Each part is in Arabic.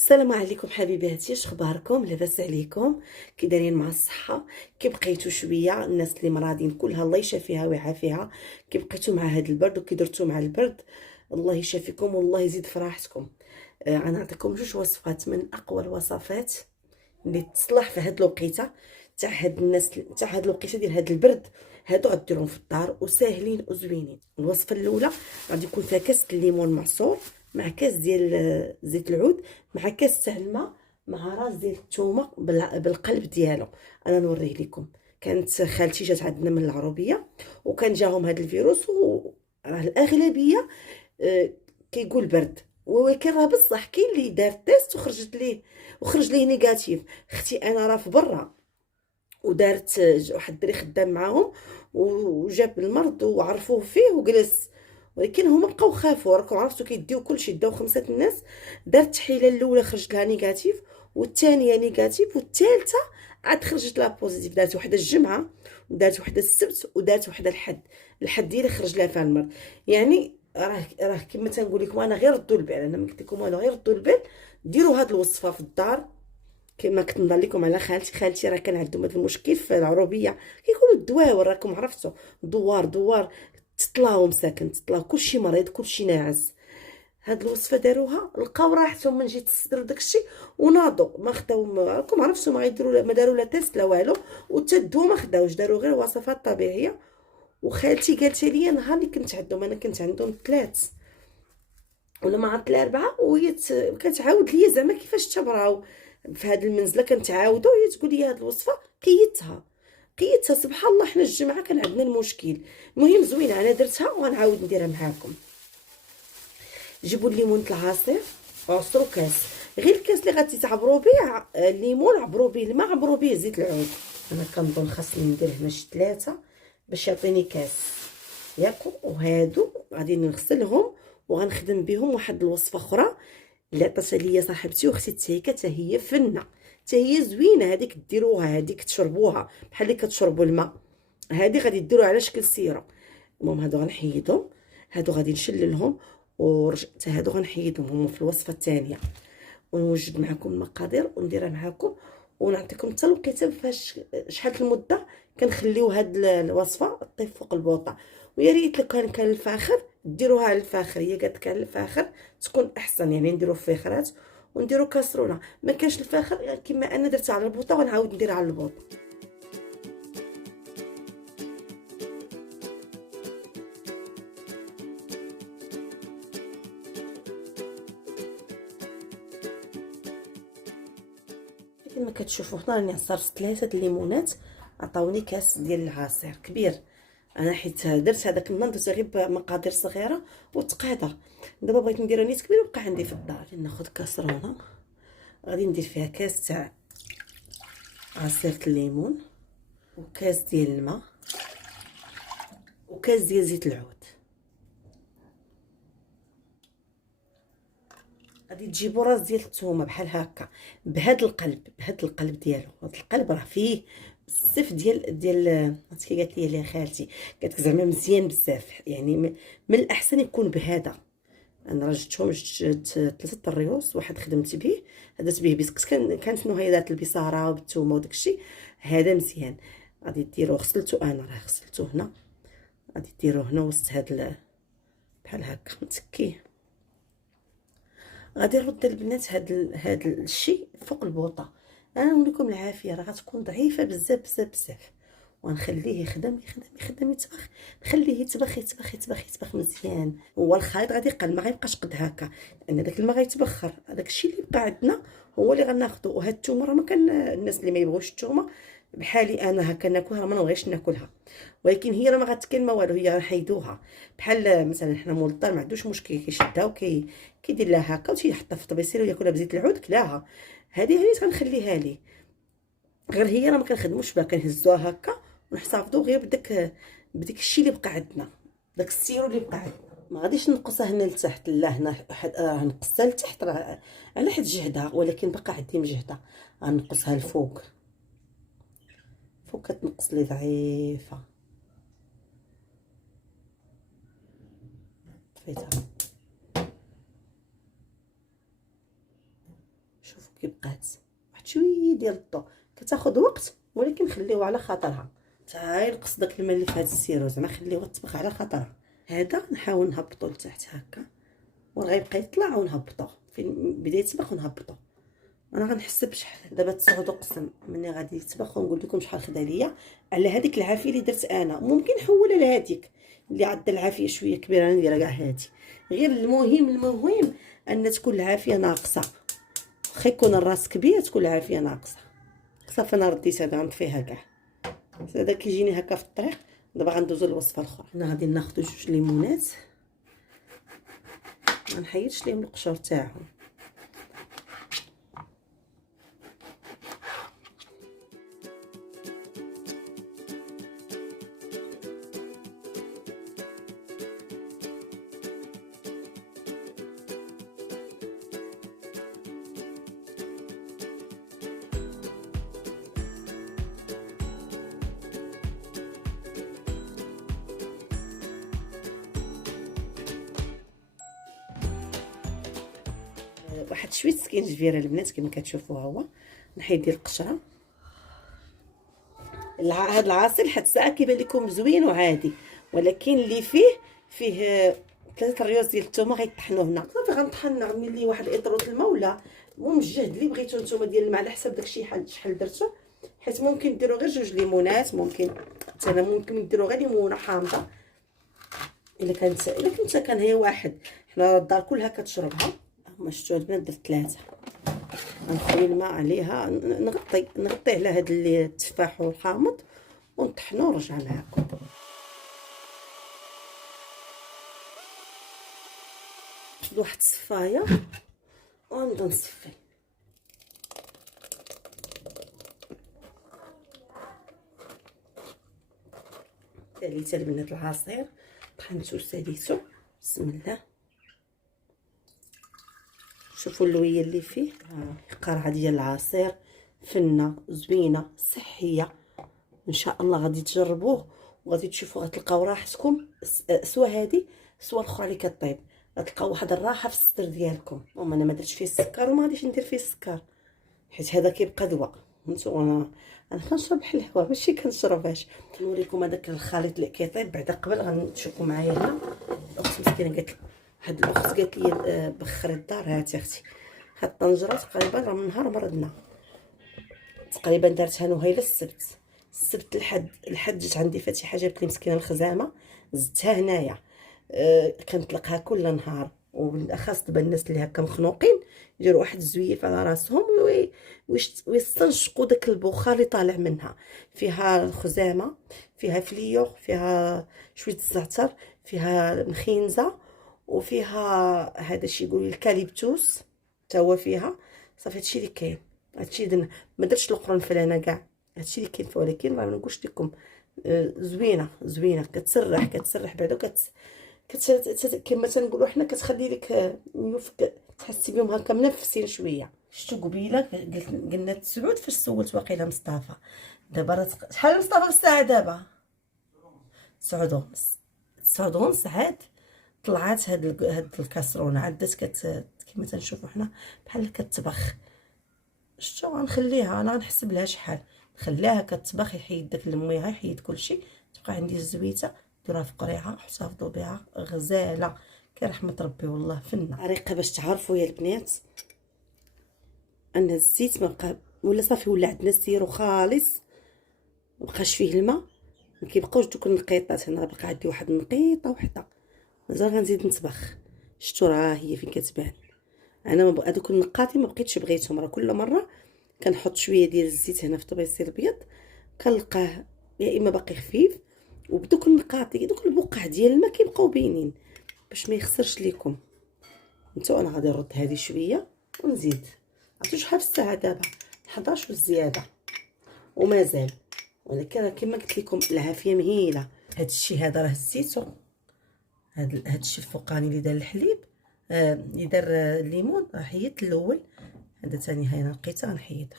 السلام عليكم حبيباتي، اش اخباركم؟ لاباس عليكم؟ كي دايرين مع الصحه؟ كي بقيتوا شويه الناس اللي مرضين كلها الله يشافيها ويعافيها. كي بقيتوا مع هذا البرد وكي درتوا مع البرد الله يشافيكم والله يزيد في راحتكم. غنعطيكم جوج وصفات من اقوى الوصفات اللي تصلح في هاد الوقيته تاع هاد الناس تاع هاد الوقيته ديال هاد البرد. هادو غديرهم في الدار وساهلين وزوينين. الوصفه الاولى غادي يكون فيها كاس الليمون معصور مع كاس ديال زيت العود مع كاس تاع الماء مع راس ديال الثومه بالقلب ديالو. انا نوريه لكم. كانت خالتي جات عندنا من العروبيه وكان جاهم هاد الفيروس وراه الاغلبيه كيقول برد، ولكن راه بصح كاين اللي دار تيست وخرج ليه نيجاتيف. اختي انا راه في برا ودارت واحد الدري خدام معاهم وجاب المرض وعرفوه فيه وجلس، ولكن هما بقاو خافوا. راكم عرفتوا كيديو كلشي، داو 5 الناس. دارت التحيله الاولى خرجت لها نيجاتيف، والثانيه نيجاتيف، والثالثه عاد خرجت لها بوزيتيف. دارت وحده الجمعه ودارت وحده السبت ودارت وحده الحد ديالي خرج لها فيها المرض. يعني راه كما تنقول لكم انا، غير ردوا البال. انا ما قلت لكم والو، غير ردوا البال. ديروا هاد الوصفه في الدار كما كنت نضل لكم على خالتي راه كان عندهم هذا المشكل في العروبيه. كيقولوا الدواور راكم عرفتوا، دوار تطلاو مساكن، تطلاو كلشي مريض كلشي ناعس. هاد الوصفه داروها لقاو راحتهم من جهه الصدر وداكشي وناضوا. ما خداو راكم عرفتوا ما غيديروا، ما داروا لا تيست لا والو، وحتى الدواء ما خداوش، داروا غير وصفات طبيعيه. وخالتي قالت لي نهار اللي كنت عندهم، انا كنت عندهم 3 ولا ما عرفت ال4، وهي كتعاود ليا زعما كيفاش تبراو في هاد المنزله. كنتعاودوا وهي تقول لي هاد الوصفه قيدتها سبحان الله. حنا الجمعه كان عندنا المشكل. المهم زوينه، انا درتها وغنعاود نديرها معاكم. جيبوا الليمون العصير وعصروا كاس، غير الكاس اللي غادي تعبروا به الليمون عبروا به الماء، عبروا به زيت العود. انا كنظن خاصني ندير هنا شي 3 باش يعطيني كاس ياكو. وهادو غادي نغسلهم وغنخدم بهم واحد الوصفه اخرى اللي عطاتها ليا صاحبتي واختي التهيكه، حتى هي فنه، حتى هي زوينه. هذيك ديروها، هذيك تشربوها بحال اللي كتشربوا الماء. هذه غادي ديروها على شكل سيره. المهم هادو غنحيدهم، هادو غادي نشللهم حتى هادو غنحيدهم هما في الوصفه الثانيه. ونوجد معكم المقادير ونديرها معكم ونعطيكم حتى الوقيته فاش شحال المده كنخليو هاد الوصفه طيب فوق البوطه. ويا ريت لو كان الفاخر ديروها على الفاخر. هي قالت كان الفاخر تكون احسن، يعني نديرو فخرات ونديرو كاسرونه. ما كانش الفاخر كما انا درتها على البوطه ونعاود نديرها على البوطه. كما كتشوفوا هنا راني عصرت 3 الليمونات، عطاوني كاس ديال العصير كبير. انا حيت درت هذاك النهار درت غير بمقادير صغيره وتقادر. دابا بغيت ندير نيت كبير وبقى عندي في الدار. ناخذ كاسرونه غادي ندير فيها كاس تاع عصير الليمون وكاس ديال الماء وكاس ديال زيت العود. غادي تجيبوا راس ديال الثومه بحال هكا بهاد القلب ديالو. هاد القلب راه فيه بزاف ديال هادشي كي قالت لي خالتي، قالت لك زعما مزيان بزاف. يعني من الاحسن يكون بهذا. انا راه جبتهم 3 طريوس، واحد خدمت به درت به بسكت. كانت هي دارت البصاره وبالثومه وداكشي. هذا مزيان. غادي ديروه، غسلته انا، راه غسلته هنا. غادي ديروه هنا وسط هاد بحال هكا متكيه. غادي نرد البنات هاد الشيء فوق البوطه. انا نقول لكم العافيه راه غتكون ضعيفه بزاف بزاف بزاف. ونخليه يخدم يطبخ. نخليه يطبخ مزيان. هو الخليط غادي يقل، ما غيبقاش قد هكا، لان داك الماء غيتبخر. هذاك الشيء اللي بقى عندنا هو اللي غناخذو. وهاد الثومه راه ما كان الناس اللي ما يبغوش الثومه بحالي انا هكا ناكلها، ما نبغيش ناكلها. ولكن هي راه ما غتكل ما والو، هي غنحيدوها. بحال مثلا حنا مول الدار ما عندوش مشكل، كيشدها كيدير لها هكا وتيحطها في الطبيسير وياكلها بزيت العود كلاها. هذه نيت غنخليها ليه. غير هي راه ما كنخدموش بها، كنهزوها هكا ونحتفظوا غير بديك الشيء اللي بقى عندنا، داك السيرو اللي بقى عندنا. ما غاديش نقصها هنا لتحت، لا هنا نقصها لتحت راه على حد جهدها، ولكن بقى عندي مجهده. غنقصها الفوق، فوق كتنقص لي ضعيفه. طفيتها. كيبقات واحد شويه ديال الضو، كتاخذ وقت ولكن خليوها على خاطرها. حتى ينقص داك الماء اللي في هذا السيرو، زعما خليوها تطبخ على خاطرها. هذا نحاول نهبطو لتحت هكا وغيبقى يطلع ونهبطو فين بدا يطبخ ونهبطو. انا غنحسب شحال دابا تصعدوا قسم مني غادي يطبخ ونقول لكم شحال خدا ليا على هذيك العافيه اللي درت انا. ممكن نحولها لهذيك اللي عاد العافيه شويه كبيره نديرها كاع هادي. غير المهم ان تكون العافيه ناقصه، واخا يكون الراس كبير تكون العافيه ناقصه. صافي انا رديت هذا غنطفيها كاع. هذا كيجيني هكا في الطريق. دابا غندوزو للوصفه الاخرى. هنا غادي ناخذ جوج ليمونات، ما نحيدش ليهم القشور تاعهم. واحد شويه سكينجبير البنات كما كتشوفوا، هو نحيد ديال القشره. هاد العصير حتى الساعه كيبان لكم زوين وعادي، ولكن اللي فيه 3 ريوز ديال الثومه غيطحنوا هنا. صافي غنطحن نعمل لي واحد اطروط الماء ولا الجهد اللي بغيتو نتوما ديال الماء على حسب داكشي شحال درتو، حيت ممكن ديروا غير 2 ليمونات، ممكن حتى انا ممكن ديروا غير ليمونه حامضه الا كنت كان هي واحد. حنا الدار كلها كتشربها. هما شفتوا البنات درت 3. غنخلي الماء عليها، نغطي على هاد التفاح والحامض ونطحنو ونرجع معاكم. واحد الصفايه ونبدا نصفي. ساليت البنات العصير، طحنتو ساليتو. بسم الله. شوفوا اللويه اللي فيه، قرعه ديال العصير فنه زوينه صحيه. ان شاء الله غادي تجربوه وغادي تشوفوا غتلقاو راحتكم، سوا هذه سوا الاخرى اللي كطيب، غتلقاو واحد الراحه في الصدر ديالكم. وما انا ما درتش فيه السكر وما غاديش ندير فيه السكر حيت هذا كيبقى دواء. فهمتوا؟ انا كنشرب الحلوى ماشي كنشربهاش. نوريكم هذاك الخليط اللي كيطيب بعدا. قبل غنشوفوا معايا هنا الاخت مسكينه قالت هاد الاخت قالت لي بخري الدار. هاتي اختي هاد الطنجره تقريبا راه من نهار مرضنا، تقريبا دارتها نهيله السبت الحد جات عندي فاتحه جابت لي مسكينه الخزامه زدتها هنايا. كنطلقها كل نهار، وبالاخص دابا الناس اللي هكا مخنوقين يديروا واحد الزويف على راسهم ويستنشقوا داك البخار اللي طالع منها. فيها الخزامه، فيها فليوغ، فيها شويه الزعتر، فيها مخينزه، وفيها هذا الشيء يقولوا الكاليبتوس حتى هو فيها. صافي هادشي اللي كاين. هادشي درنا، ما درتش القرنفل انا كاع، هادشي اللي كاين. ولكن ما نقولش لكم زوينه كتسرح بعدا كما تنقولوا حنا كتخلي لك يوفك تحسي بهم هكا منفسين شويه. شفتوا قبيله قلنا 9 فاش سولت واقيلا مصطفى. دابا راه شحال مصطفى في الساعه دابا؟ 9:30 عاد طلعات هاد الكاسرونه عدات كما تنشوفوا حنا بحال كتطبخ. شفتوا؟ غنخليها انا غنحسب لها شحال، نخليها كتطبخ. يحيد داك الميها يحيد كلشي، تبقى عندي الزويته ديروها في قريعه احتفظوا بها غزاله كرحمه ربي. والله فنه طريقه باش تعرفوا يا البنات ان الزيت ما بقى ولا صافي ولا عندنا السيرو خالص مبقاش فيه الماء. ما كيبقاوش دوك النقيطات. هنا بقى عندي واحد النقيطه وحده مازال غنزيد نطبخ. شفتوا راه هي فين كتبان. انا هذوك النقاطي ما بقيتش بغيتهم. راه كل مره كنحط شويه ديال الزيت هنا في طبيسي الابيض كنلقاه يا اما باقي خفيف، وبدوك النقاطي دوك البقع ديال الماء كيبقاو باينين باش ما يخسرش ليكم. نتو انا غادي نرد هذه شويه ونزيد. عرفتوا شحال في الساعه دابا؟ 11 والزياده ومازال. ولكن كما قلت لكم العافيه مهيله. هذا الشيء هذا راه زيتو. هذا الشيء الفوقاني اللي دار الحليب اللي دار الليمون راه حيدت الاول. هذا ثاني هاي لقيتها غنحيدها.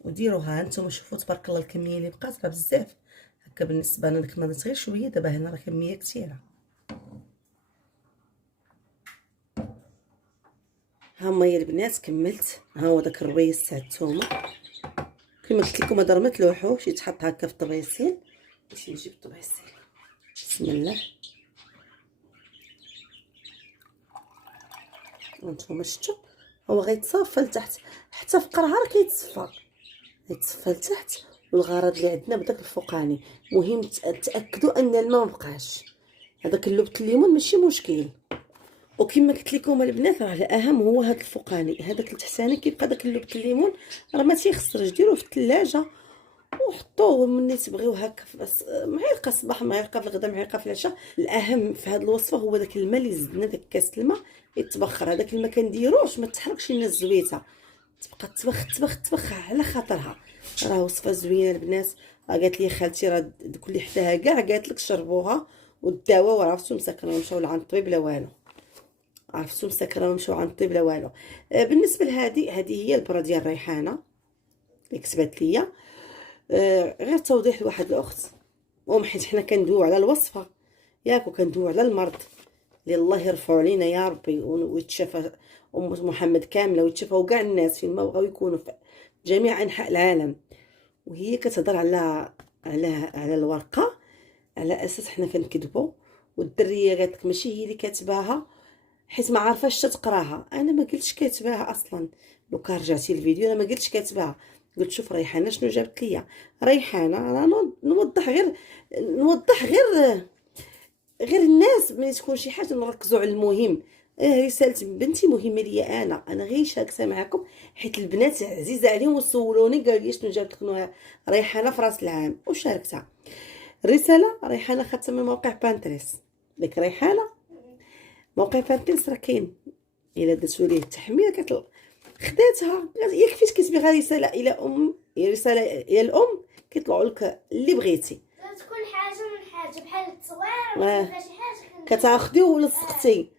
وديروها نتوما شوفوا تبارك الله الكميه اللي بقات راه بزاف هكا. بالنسبه لنا ديك المره غير شويه، دابا هنا راه كميه كثيره. ها هما يا البنات كملت. ها هو داك الربيس تاع الثومه كما قلت لكم، هذا راه ما تلوحوش، يتحط هكا في الطبيسين. باش نجيب الطبيسين، بسم الله. وانتم شفتوا هو غيتصافى لتحت، حتى في قرعه راه كيتصفى لتحت. والغرض اللي عندنا بداك الفوقاني، مهم تاكدوا ان الماء مبقاش. هذاك اللبت الليمون ماشي مشكل. وكما قلت لكم البنات راه الاهم هو هذا الفوقاني، هذاك التحتاني كيبقى داك اللبت الليمون راه ما تيخسرش. ديروه في الثلاجه وحطوه ملي تبغيو هكا، بس معلقه الصباح، معلقه في الغداء، معلقه في العشاء. الاهم في هذه الوصفه هو داك الماء اللي زدنا، داك كاس الماء يتبخر. هذاك الماء كنديروش ما تحرقش لنا الزويته، تبقى تبخ على خاطرها. راه وصفه زوينه البنات. قالت لي خالتي راه كل حداها كاع قالت لك شربوها والدواء، وعرفتوا مسكرين مشاو لعند الطبيب لا والو. عرفتوا مسكرين مشاو عند الطبيب لا والو. بالنسبه لهذه هي البره ديال الريحانه اللي كتبات ليا. غير توضيح لواحد الاخت، حيت حنا كندويو على الوصفه ياك، وكندويو على المرض اللي الله يرفعو علينا يا ربي، ويتشافى امه محمد كامله، ويتشافاو كاع الناس فين ما بغاو يكونوا في جميع انحاء العالم. وهي كتهضر على الورقه على اساس حنا كنكذبوا. والدريه قالت لك ماشي هي اللي كاتباها، حيت ما عارفاش تقراها. انا ما قلتش كاتباها اصلا، لو كان رجعتي الفيديو انا ما قلتش كاتباها. قلت شوف ريحانه شنو جابت ليا. ريحانه راه نوضح غير الناس ملي تكون شي حاجه نركزوا على المهم. رساله بنتي مهمه ليا، انا غير شاركتها معكم حيت البنات عزيزه عليهم وسولوني قالوا لي شنو جابت لك ريحانه في راس العام، وشاركتها. الرساله ريحانه خدتها من موقع بانتريس. ديك ريحانه موقع بانتريس راه كاين، الا درتو ليه التحميل خداتها. يكفي تكتبي غير رساله الى رساله الى الام كيطلعوا لك اللي بغيتي. تكون حاجه من حاجه بحال التصوير ولا شي حاجه كتاخدي ولصقتي.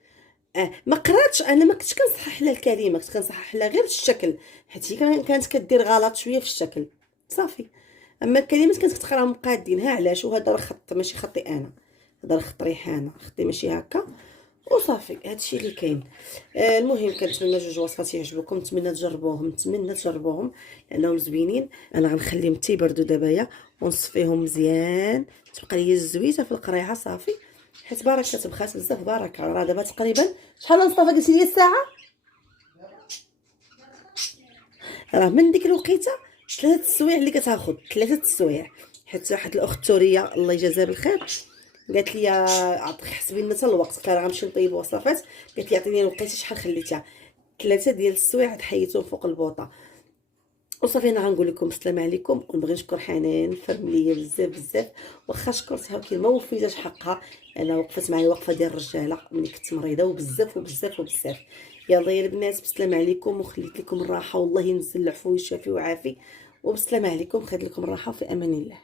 ما قراتش انا، ما كنتش كنصحح لها الكلمه، كنت كنصحح لها غير الشكل، حيت هي كانت كدير غلط شويه في الشكل صافي. اما الكلمات كنت كتقراهم قادينها. علاش؟ وهذا راه خط ماشي خطي انا، هذا راه خط ريحانه، خطي ماشي هكا وصافي. هادشي اللي كاين. المهم كنتمنى جوج وصفات يعجبوكم، نتمنى تجربوهم لانهم زوينين. انا غنخليهم تيبردوا دابايا ونصفيهم مزيان، تبقى لي الزويته في القريعه صافي. حيت بركه تبخات بزاف بركه. راه دابا تقريبا شحال مصطفى قلتي لي الساعه؟ راه من ديك الوقيته 3 السوايع اللي كتاخذ، 3 السوايع. حيت واحد الاخت توريه الله يجازيها بالخير قالت لي حسبي لنا حتى الوقت، قلت لها غنمشي نطيب وصفات. قالت لي عطيني الوقيته شحال خليتها. 3 ديال السوايع تحيتهم فوق البوطه وصافي. انا غنقول لكم السلام عليكم، ونبغي نشكر حنان فرمليه بزاف واخا شكرتها ولكن ما وفيتش حقها. انا وقفت معايا وقفه ديال الرجاله ملي كنت مريضه وبزاف. يلا يا البنات بالسلام عليكم، وخليت لكم الراحه والله ينزل العفو ويشافي ويعافي. وبالسلام عليكم، خير لكم الراحه في امان الله.